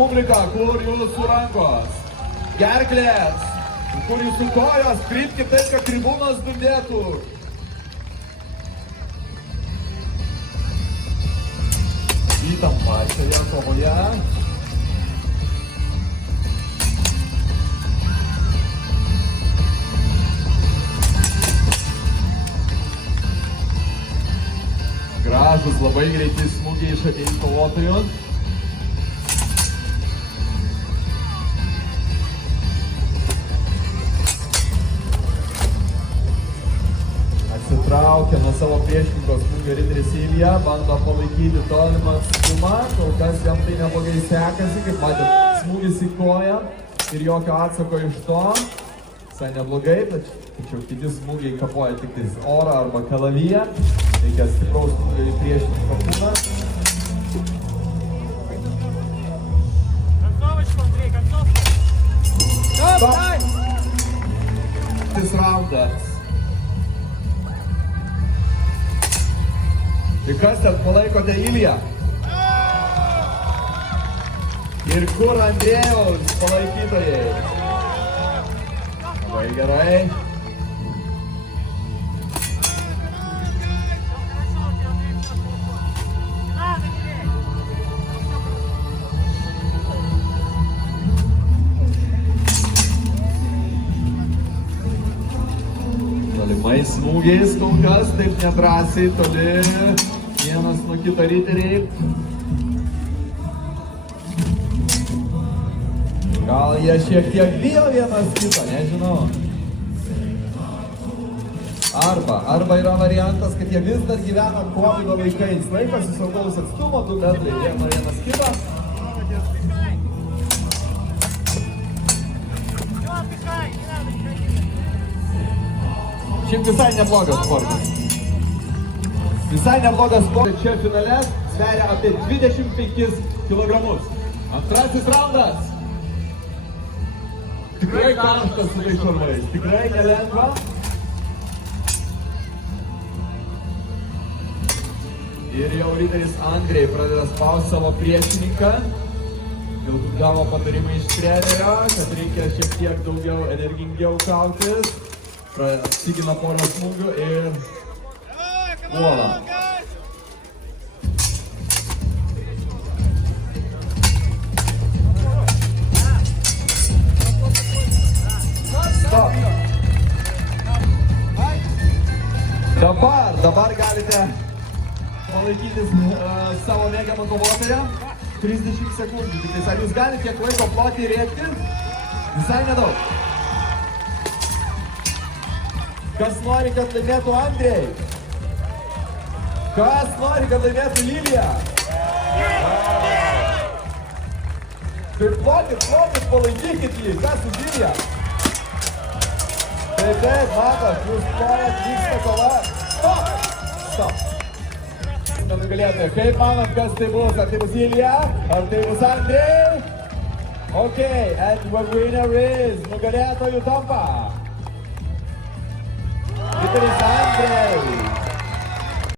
publika, kur jūsų rankos, gerklės, kur jūsų kojos, krypkite taip, kad tribūnos dundėtų. Įtampa šioje kovoje. Gražus, labai greiti smūgiai iš abiejų kovotojų. Atsitraukia nuo savo priešininko smūgio riteris Ilja, bando palaikyti tolimą atstumą, kol kas jam tai neblogai sekasi, kaip matėt, smūgis į koją ir jokio atsako iš to. Visai neblogai, tačiau kiti smūgiai kapoja tik tais orą arba kalaviją. Reikia stipraus smūgio į priešininko kūną. Stop! Šis raundas. Ir kas ten palaikote Ilją? Ir kur Andrėjaus palaikytojai? Labai gerai. Tolimais smūgiais kol kas, taip nedrąsiai, toli vienas nuo kito riteriai. Gal jie šiek tiek bijo vienas kitą, nežinau. Arba yra variantas, kad jie vis dar gyvena kovido laikais. Laikosi saugaus atstumo, 2 metrai vienas kitą. Šiaip visai neblogas sportas. Visai neblogas sportas. Čia finale sveria apie 25 kilogramus. Antrasis raundas. Tikrai karštas su tais šarvais. Tikrai nelengva. Ir jau riteris Andrei pradeda spausti savo priešininką. Galbūt gavo patarimą iš trenerio, kad reikia šiek tiek daugiau energingiau kautis. Apsigina porą smūgių ir puola. Stop. Dabar galite palaikytis savo mėgiamą kovotoją 30 sekundžių. Tik ar jūs galite tiek laiko ploti ir rėkti? Visai nedaug. Kas nori, kad laimėtų Andrei? Kas nori, kad laimėtų Ilja? Tai plotit, palaikykit jį. Kas už Ilją? Taip, matot, jūs plojat, vyksta kova. Stop! Nenugalėtojai, kaip manot, kas tai bus? Ar tai bus Ilja? Ar tai bus Andrei? Okay, and the winner is nugalėtojų tampa. Riteris Andrei.